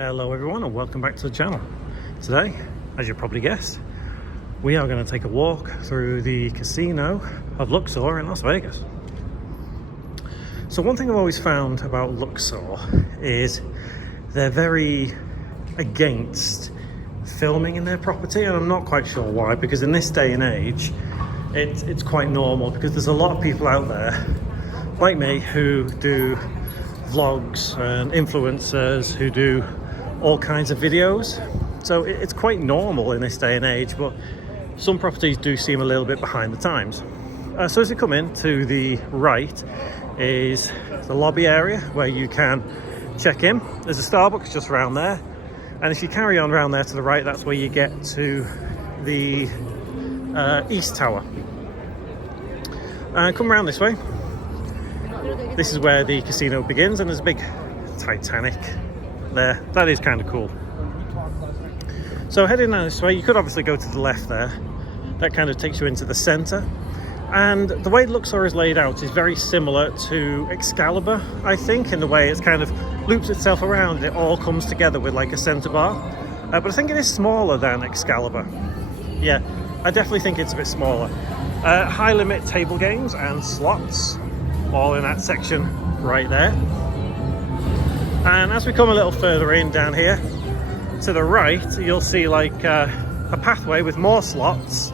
Hello everyone and welcome back to the channel. Today, as you probably guessed, we are going to take a walk through the casino of Luxor in Las Vegas. So one thing I've always found about Luxor is they're very against filming in their property, and I'm not quite sure why, because in this day and age it's quite normal, because there's a lot of people out there like me who do vlogs and influencers who do all kinds of videos. So it's quite normal in this day and age, but some properties do seem a little bit behind the times. So as you come in, to the right is the lobby area where you can check in. There's a Starbucks just around there, and if you carry on around there to the right, that's where you get to the East Tower. And come around this way. This is where the casino begins, and there's a big Titanic there. That is kind of cool. So heading down this way, you could obviously go to the left there. That kind of takes you into the center. And the way Luxor is laid out is very similar to Excalibur, I think, in the way it's kind of loops itself around and it all comes together with like a center bar. But I think it is smaller than Excalibur. Yeah, I definitely think it's a bit smaller. High limit table games and slots, all in that section right there. And as we come a little further in down here, to the right, you'll see like a pathway with more slots,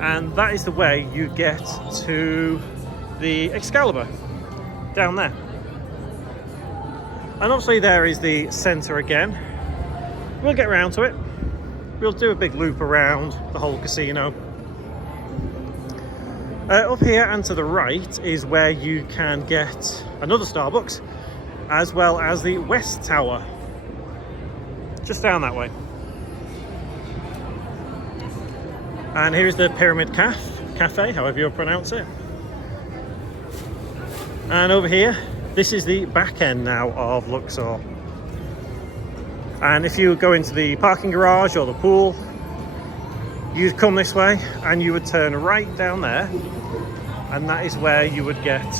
and that is the way you get to the Excalibur, down there. And obviously there is the center again. We'll get around to it. We'll do a big loop around the whole casino. Up here and to the right is where you can get another Starbucks, as well as the West Tower, just down that way. And here's the Pyramid Cafe, however you pronounce it. And over here, this is the back end now of Luxor. And if you go into the parking garage or the pool, you'd come this way and you would turn right down there, and that is where you would get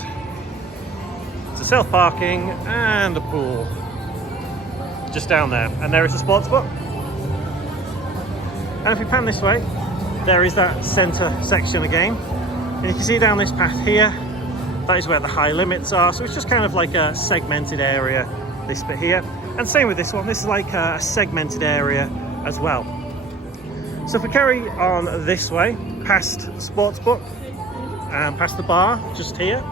to self-parking and the pool, just down there. And there is a sports book. And if we pan this way, there is that center section again, and you can see down this path here, that is where the high limits are. So it's just kind of like a segmented area, this bit here. And same with this one, this is like a segmented area as well. So if we carry on this way, past the sports book and past the bar just here,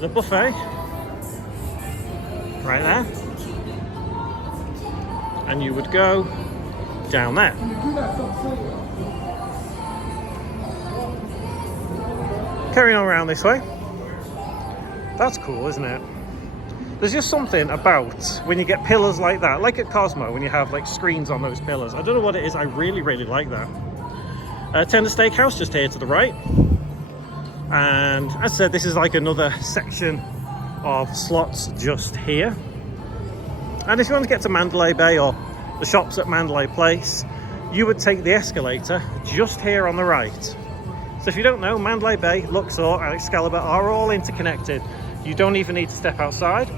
the buffet right there, and you would go down there. Carrying on around this way. That's cool, isn't it? There's just something about when you get pillars like that, like at Cosmo, when you have like screens on those pillars. I don't know what it is, I really like that. Tender Steakhouse just here to the right. And as I said, this is like another section of slots just here. And if you want to get to Mandalay Bay or the shops at Mandalay Place, you would take the escalator just here on the right. So if you don't know, Mandalay Bay, Luxor and Excalibur are all interconnected. You don't even need to step outside.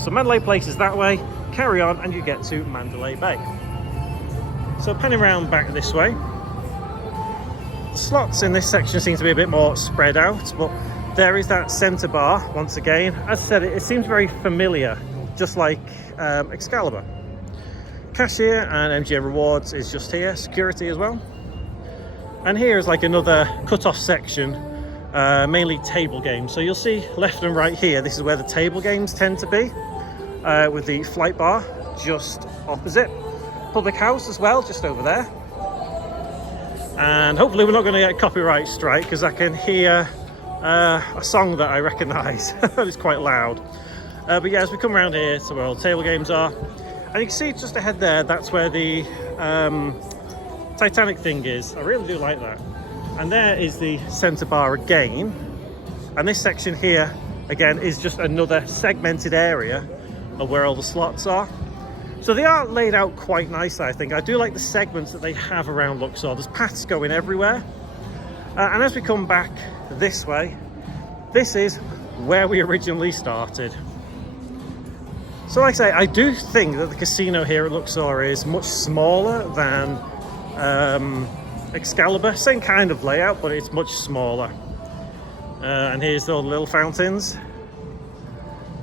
So Mandalay Place is that way, carry on and you get to Mandalay Bay. So panning around back this way, slots in this section seem to be a bit more spread out, but there is that center bar once again. As I said, it seems very familiar, just like Excalibur. Cashier and MGM Rewards is just here, security as well. And here is like another cut-off section, mainly table games. So you'll see left and right here, this is where the table games tend to be, with the flight bar just opposite. Public house as well, just over there. And hopefully we're not going to get a copyright strike, because I can hear a song that I recognise. It's quite loud. But yeah, as we come around here to where all the table games are, and you can see just ahead there, that's where the Titanic thing is. I really do like that. And there is the center bar again. And this section here, again, is just another segmented area of where all the slots are. So they are laid out quite nicely, I think. I do like the segments that they have around Luxor. There's paths going everywhere. And as we come back this way, this is where we originally started. So like I say, I do think that the casino here at Luxor is much smaller than Excalibur. Same kind of layout, but it's much smaller. And here's all the little fountains.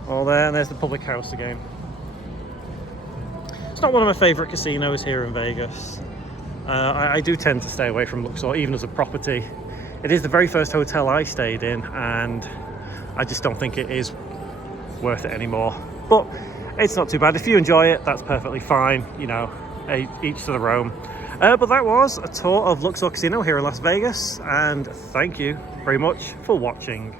All there, and there's the public house again. It's not one of my favourite casinos here in Vegas. I do tend to stay away from Luxor, even as a property. It is the very first hotel I stayed in, and I just don't think it is worth it anymore. But it's not too bad. If you enjoy it, that's perfectly fine. You know, each to their own. But that was a tour of Luxor Casino here in Las Vegas, and thank you very much for watching.